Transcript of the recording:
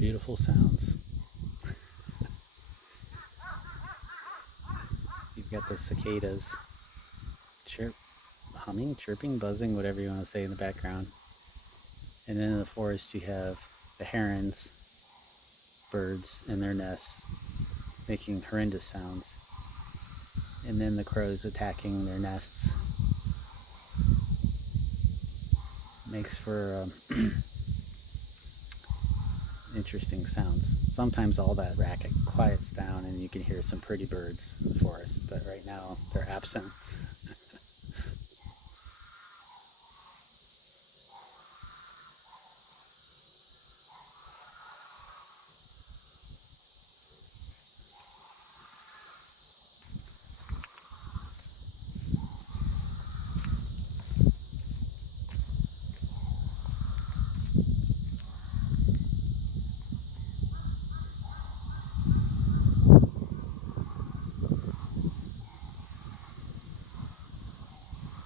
Beautiful sounds. You've got the cicadas chirp, humming, chirping, buzzing, whatever you want to say in the background. And then in the forest you have the herons, birds in their nests, making horrendous sounds. And then the crows attacking their nests. Makes for interesting sounds. Sometimes all that racket quiets down and you can hear some pretty birds in the forest, but right now they're absent.